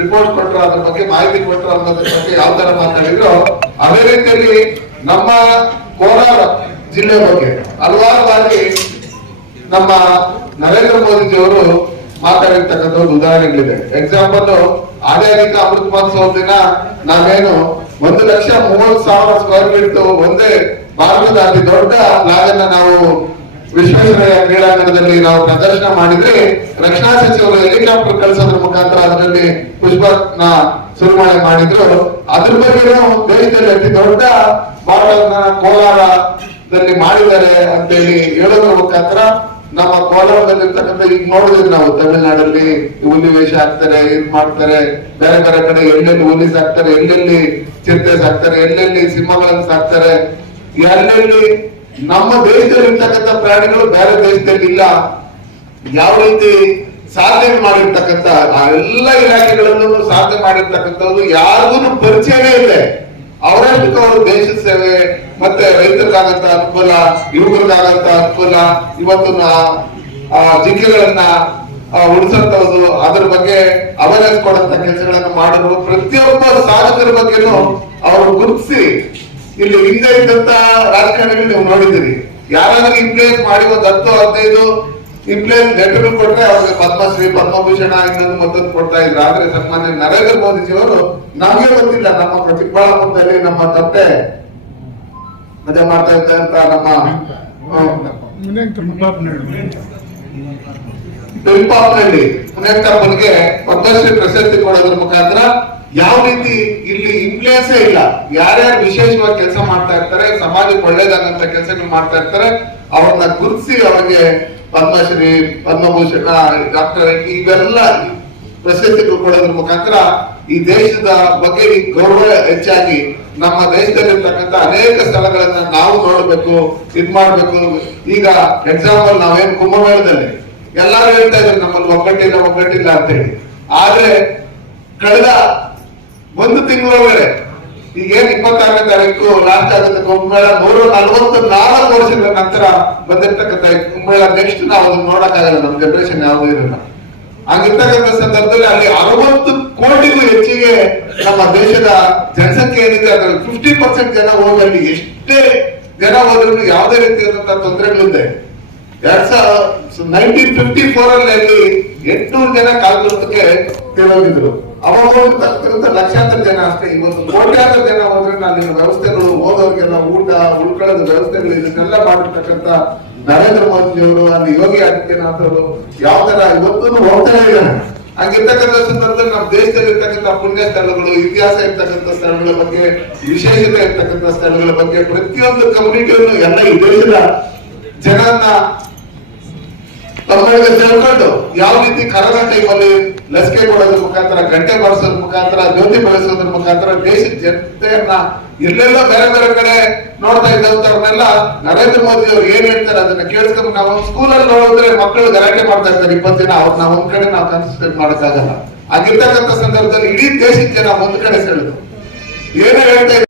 Report ಕೊಟ್ಟರು ಅದ್ರ ಬಗ್ಗೆ, ಮಾಹಿತಿ ಕೊಟ್ಟರು ಅನ್ನೋದ್ರ ಬಗ್ಗೆ ಯಾವ ತರ ಮಾತಾಡಿದ್ರು, ಅದೇ ರೀತಿಯಲ್ಲಿ ನಮ್ಮ ಕೋಲಾರ ಜಿಲ್ಲೆ ಬಗ್ಗೆ ಹಲವಾರು ಬಾರಿ ನಮ್ಮ ನರೇಂದ್ರ ಮೋದಿಜಿ ಅವರು ಮಾತಾಡಿರ್ತಕ್ಕಂಥ ಒಂದು ಉದಾಹರಣೆಗಳಿದೆ. ಎಕ್ಸಾಂಪಲ್ ಆಧ್ಯಾತ್ಮಿಕ ಅಮೃತ ಮಹೋತ್ಸವ ದಿನ ನಾವೇನು ಒಂದು ಲಕ್ಷ ಮೂವತ್ತು ಸಾವಿರ ಸ್ಕ್ವೇರ್ ಫೀಟ್ ಒಂದೇ ಭಾರತದ ಅತಿ ದೊಡ್ಡ ಲಾಗನ್ನ ನಾವು ವಿಶ್ವೇಶ್ವರಯ್ಯ ಕ್ರೀಡಾಂಗಣದಲ್ಲಿ ನಾವು ಪ್ರದರ್ಶನ ಮಾಡಿದ್ರೆ ರಕ್ಷಣಾ ಸಚಿವರು ಹೆಲಿಕಾಪ್ಟರ್ ಕಳಿಸೋದ್ರ ಮುಖಾಂತರ ಅದರಲ್ಲಿ ಪುಷ್ಪನ ಸುರುಮಳೆ ಮಾಡಿದ್ರು. ಅದ್ರ ಬಗ್ಗೆ ದೇಶದಲ್ಲಿ ಅತಿ ದೊಡ್ಡ ಬಾಳನ್ನ ಕೋಲಾರದಲ್ಲಿ ಮಾಡಿದ್ದಾರೆ ಅಂತೇಳಿ ಹೇಳೋದ್ರ ಮುಖಾಂತರ ನಮ್ಮ ಕೋಲಾರದಲ್ಲಿರ್ತಕ್ಕಂಥ ಈಗ ನೋಡಿದ್ವಿ ನಾವು, ತಮಿಳ್ನಾಡಲ್ಲಿ ಹುಲಿ ವೇಷ ಹಾಕ್ತಾರೆ, ಇದ್ ಮಾಡ್ತಾರೆ, ಬೇರೆ ಬೇರೆ ಕಡೆ ಎಲ್ಲೆಲ್ಲಿ ಹುಲಿ ಸಾಕ್ತಾರೆ, ಎಲ್ಲೆಲ್ಲಿ ಚಿರತೆ ಸಾಕ್ತಾರೆ, ಎಲ್ಲೆಲ್ಲಿ ಸಿಂಹಗಳನ್ನು ಸಾಕ್ತಾರೆ, ಎಲ್ಲೆಲ್ಲಿ ನಮ್ಮ ದೇಶದಲ್ಲಿ ಇರ್ತಕ್ಕಂಥ ಪ್ರಾಣಿಗಳು ಬೇರೆ ದೇಶದಲ್ಲಿ ಇಲ್ಲ ಯಾವ ರೀತಿ ಸಾಧನೆ ಮಾಡಿರ್ತಕ್ಕಂಥ ಆ ಎಲ್ಲ ಇಲಾಖೆಗಳನ್ನು ಸಾಧನೆ ಮಾಡಿರ್ತಕ್ಕಂಥದ್ದು ಯಾರಿಗೂ ಪರಿಚಯವೇ ಇಲ್ಲ. ಅವರಷ್ಟು ಅವರು ದೇಶ ಸೇವೆ, ಮತ್ತೆ ರೈತರಿಗಾಗಂತ ಅನುಕೂಲ ಯುವಕರಿಗಾಗಂತ ಅನುಕೂಲ ಇವತ್ತು ಜಿಂಕೆಗಳನ್ನ ಉಳಿಸಂತದ್ದು ಅದ್ರ ಬಗ್ಗೆ ಅವೇರ್ನೆಸ್ ಕೊಡಂತ ಕೆಲಸಗಳನ್ನು ಮಾಡಿದ್ರು ಪ್ರತಿಯೊಬ್ಬ ಸಾಧಕರ ಬಗ್ಗೆನೂ ಅವರು ಗುರುತಿಸಿ ಇಲ್ಲಿ ಹಿಂದೆ ಇದ್ದಂತ ರಾಜಕಾರಣಿಗಳು ನೀವು ನೋಡಿದ್ದೀರಿ. ಯಾರಾದ್ರೂ ಇಂಪ್ಲೇಸ್ ಮಾಡಿರೋ ಒಂದು ಹತ್ತು ಹದಿನೈದು ಇಂಪ್ಲೇಸ್ ಲೆಟರ್ ಕೊಟ್ರೆ ಅವ್ರಿಗೆ ಪದ್ಮಶ್ರೀ, ಪದ್ಮಭೂಷಣ ಇನ್ನೊಂದು ಮತ್ತೊಂದು ಕೊಡ್ತಾ ಇದ್ರು. ಆದ್ರೆ ಸನ್ಮಾನ್ಯ ನರೇಂದ್ರ ಮೋದಿಜಿ ಅವರು ನಮ್ಗೆ ಗೊತ್ತಿಲ್ಲ, ನಮ್ಮ ಚಿಕ್ಕಬಳ್ಳಾಪುರದಲ್ಲಿ ನಮ್ಮ ತಪ್ಪೆ ಮಜಾ ಮಾಡ್ತಾ ಇದ್ದಂತ ನಮ್ಮ ಪಿಂಪಾಪ್ನಲ್ಲಿ ಬಗ್ಗೆ ಪದ್ಮಶ್ರೀ ಪ್ರಶಸ್ತಿ ಕೊಡೋದ್ರ ಮುಖಾಂತರ ಯಾವ ರೀತಿ ಇಲ್ಲಿ ಇನ್ಫ್ಲೂಯೆನ್ಸ್ ಇಲ್ಲ. ಯಾರ್ಯಾರು ವಿಶೇಷವಾಗಿ ಕೆಲಸ ಮಾಡ್ತಾ ಇರ್ತಾರೆ, ಸಮಾಜಕ್ಕೆ ಒಳ್ಳೇದಾಗಂತ ಕೆಲಸಗಳು ಮಾಡ್ತಾ ಇರ್ತಾರೆ, ಅವ್ರನ್ನ ಗುರುತಿಸಿ ಅವರಿಗೆ ಪದ್ಮಶ್ರೀ, ಪದ್ಮಭೂಷಣ, ಡಾಕ್ಟರ್ ಇವೆಲ್ಲ ಪ್ರಶಸ್ತಿಗಳು ಕೊಡೋದ್ರ ಮುಖಾಂತರ ಈ ದೇಶದ ಬಗ್ಗೆ ಗೌರವ ಹೆಚ್ಚಾಗಿ ನಮ್ಮ ದೇಶದಲ್ಲಿರ್ತಕ್ಕಂಥ ಅನೇಕ ಸ್ಥಳಗಳನ್ನ ನಾವು ನೋಡಬೇಕು, ಇದ್ ಮಾಡ್ಬೇಕು. ಈಗ ಎಕ್ಸಾಂಪಲ್ ನಾವೇನ್ ಕುಂಭಮೇಳದಲ್ಲಿ, ಎಲ್ಲರೂ ಹೇಳ್ತಾ ಇದ್ರು ನಮ್ಮಲ್ಲಿ ಒಗ್ಗಟ್ಟಿಲ್ಲ ಒಗ್ಗಟ್ಟಿಲ್ಲ ಅಂತ ಹೇಳಿ ಆದ್ರೆ ಕಳೆದ ಒಂದು ತಿಂಗಳೊಳಗಡೆ ಈಗ ಏನ್ ಇಪ್ಪತ್ತಾರನೇ ತಾರೀಕು ಲಾಸ್ಟ್ ಆಗುತ್ತೆ ಕುಂಭಮೇಳ, ನೂರ ನಲವತ್ತು ನಾಲ್ಕು ವರ್ಷಗಳ ನಂತರ ಬಂದಿರ್ತಕ್ಕಂಥ ಕುಂಭಮೇಳ ನೆಕ್ಸ್ಟ್ ನಾವು ಅದನ್ನ ನೋಡಕ್ಕಾಗಲ್ಲ, ನಮ್ಮ ಜನರೇಷನ್ ಯಾವುದೂ ಇರಲ್ಲ. ಹಂಗಿರ್ತಕ್ಕಂಥ ಸಂದರ್ಭದಲ್ಲಿ ಅಲ್ಲಿ ಅರವತ್ತು ಕೋಟಿಗೂ ಹೆಚ್ಚಿಗೆ ನಮ್ಮ ದೇಶದ ಜನಸಂಖ್ಯೆ ಏನಿದೆ, ಅದ್ರಲ್ಲಿ ಫಿಫ್ಟಿ ಪರ್ಸೆಂಟ್ ಜನ ಹೋಗಿ ಅಲ್ಲಿ ಎಷ್ಟೇ ಜನ ಹೋದ್ರು ಯಾವುದೇ ರೀತಿಯಾದಂತಹ ತೊಂದರೆಗಳಿದೆ ಎರಡ್ ಸಾವಿರ ನೈನ್ಟೀನ್ ಫಿಫ್ಟಿ ಫೋರ್ ಅಲ್ಲಿ ಎಂಟ್ನೂರು ಜನ ಕಾಲದಕ್ಕೆ ತಿರೋಗಿದ್ರು ಅವಾಗ ಲಕ್ಷಾಂತರ ಜನ ಅಷ್ಟೇ, ಇವತ್ತು ಕೋಟ್ಯಾಂತರ ಜನ ಹೋದ್ರೆ ನಾನು ವ್ಯವಸ್ಥೆಗಳು ಹೋದವ್ರಿಗೆಲ್ಲ ಊಟ, ಉಳ್ಕೊಳ್ಳೋದು ವ್ಯವಸ್ಥೆಗಳು ಇದನ್ನೆಲ್ಲ ಮಾಡಿರ್ತಕ್ಕಂಥ ನರೇಂದ್ರ ಮೋದಿ ಅವರು, ಅಲ್ಲಿ ಯೋಗಿ ಆದಿತ್ಯನಾಥ್ ಅವರು, ಯಾವ ತರ ಇವತ್ತು ಹೋಗ್ತಾನೆ ಇದ್ದಾರೆ. ಹಂಗಿರ್ತಕ್ಕಂಥ ಸಂದರ್ಭದಲ್ಲಿ ನಮ್ಮ ದೇಶದಲ್ಲಿ ಇರ್ತಕ್ಕಂಥ ಪುಣ್ಯ ಸ್ಥಳಗಳು, ಇತಿಹಾಸ ಇರ್ತಕ್ಕಂಥ ಸ್ಥಳಗಳ ಬಗ್ಗೆ, ವಿಶೇಷತೆ ಇರ್ತಕ್ಕಂಥ ಸ್ಥಳಗಳ ಬಗ್ಗೆ ಪ್ರತಿಯೊಂದು ಕಮ್ಯುನಿಟಿಯನ್ನು ಎಲ್ಲ ಈ ದೇಶದ ಜನನ್ನ ತಮ್ಮೊಳಗೆ ತಿಳ್ಕೊಂಡು ಯಾವ ರೀತಿ ಕರೋನಾ ಟೈಮಲ್ಲಿ ಲಸಿಕೆ ಕೊಡೋದ್ರ ಮುಖಾಂತರ, ಗಂಟೆ ಬಾರಿಸೋದ್ರ ಮುಖಾಂತರ, ಜ್ಯೋತಿ ಬೆಳೆಸೋದ್ರ ಮುಖಾಂತರ ದೇಶದ ಜನತೆಯನ್ನ ಎಲ್ಲೆಲ್ಲೋ ಬೇರೆ ಬೇರೆ ಕಡೆ ನೋಡ್ತಾ ಇದ್ದವ್ರನ್ನೆಲ್ಲ ನರೇಂದ್ರ ಮೋದಿ ಅವ್ರು ಏನ್ ಹೇಳ್ತಾರೆ ಅದನ್ನ ಕೇಳಿಸ್ಕೊಂಡು ನಾವು ಸ್ಕೂಲಲ್ಲಿ ನೋಡಿದ್ರೆ ಮಕ್ಕಳು ಗಲಾಟೆ ಮಾಡ್ತಾ ಇರ್ತಾರೆ ಇಪ್ಪತ್ತು ದಿನ ಅವ್ರು ನಾವು ಒಂದ್ ಕಡೆ ನಾವು ಕನ್ಸಿಸ್ಟೆಂಟ್ ಮಾಡಕ್ಕಾಗಲ್ಲ. ಆಗಿರ್ತಕ್ಕಂಥ ಸಂದರ್ಭದಲ್ಲಿ ಇಡೀ ದೇಶದ ಜನ ಒಂದ್ ಕಡೆ ಸೆಳೆದು. ಏನೇ ಹೇಳ್ತಾ